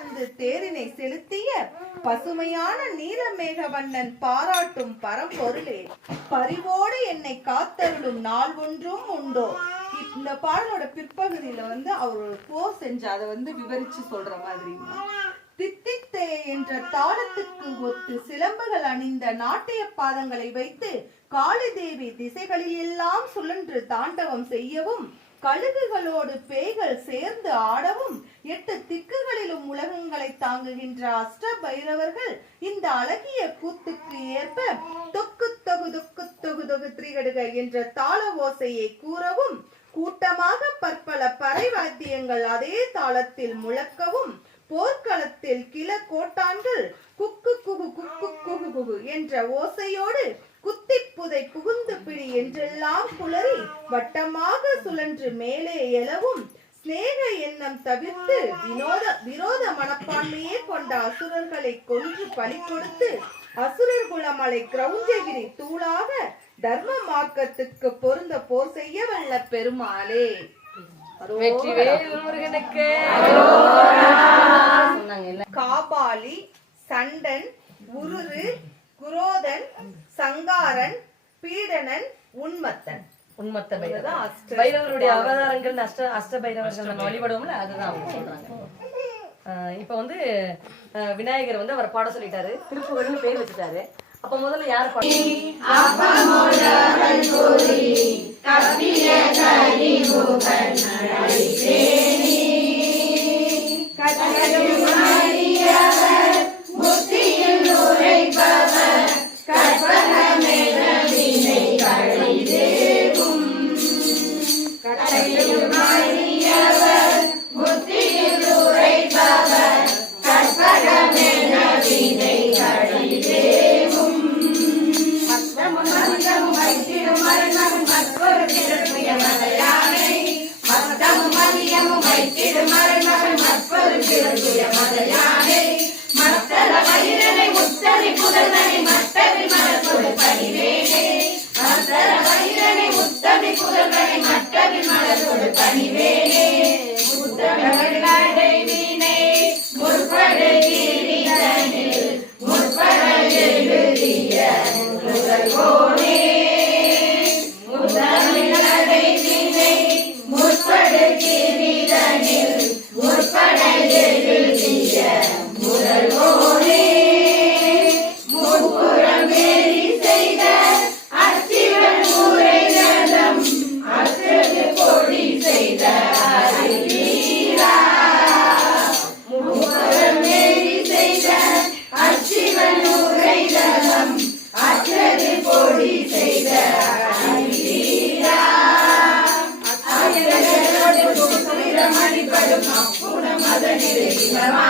வந்து தேரினை செலுத்திய பசுமையான நீலமேக வண்ணன் பாராட்டும் பரம்பொருளே. பரிவோடு என்னை காத்தருளும் நாள் ஒன்றும் உண்டோ? இந்த பாடலோட பிற்பகுதியில வந்து அவர் ஒரு போ செஞ்சு அதை வந்து விவரிச்சு சொல்ற மாதிரி. தித்தித்தே என்ற தாளத்துக்கு ஒத்து சிலம்புகள் அணிந்த நாட்டிய பாதங்களை வைத்து காளி தேவி திசைகளில் எல்லாம் சுழன்று தாண்டவம் செய்யவும் கழுகுகளோடு பேய்கள் சேர்ந்து ஆடவும் எட்டு திக்குகளிலும் உலகங்களை தாங்குகின்ற அஷ்ட பைரவர்கள் இந்த அழகிய கூத்துக்கு ஏற்ப தொக்கு தொகு தொக்கு தொகு தொகு திரிகடுக என்ற தாள ஓசையை கூறவும் கூட்டமாக பற்பல பறை வாத்தியங்கள் அதே தாளத்தில் முழக்கவும் போர்க்களத்தில் கிள கோட்டான்கள் குக்கு குகு குக்கு குகு குகு என்ற ஓசையோடு குத்தி புதை புகுந்து பிடி என்றெல்லாம் குளறி வட்டமாக சுழன்று மேலே எழவும் சிநேக எண்ணம் தவிர்த்து வினோத விரோத மனப்பான்மையே கொண்ட அசுரர்களை கொன்று பலி கொடுத்து அசுரர் குலமலை கிரௌஞ்சகிரி தூளாக தர்ம மார்க்கத்துக்கு பொருந்த போர் செய்ய வல்ல பெருமாளே. காபாலி சண்டன் உருரு குரோதன் சங்காரன் பீடனன் உன்மத்தன். உண்மத்த பைரவர். பைரவருடைய அவதாரங்கள் அஷ்ட அஷ்ட பைரவர்கள் நம்ம வழிபடுவோம்ல அதுதான் அவங்க சொல்றாங்க. இப்ப வந்து விநாயகர் வந்து அவர் பாட சொல்லிட்டாரு. திருப்புகழ்னு பேர் வச்சுட்டாரு. அப்ப முதல்ல யார் பாட Yes.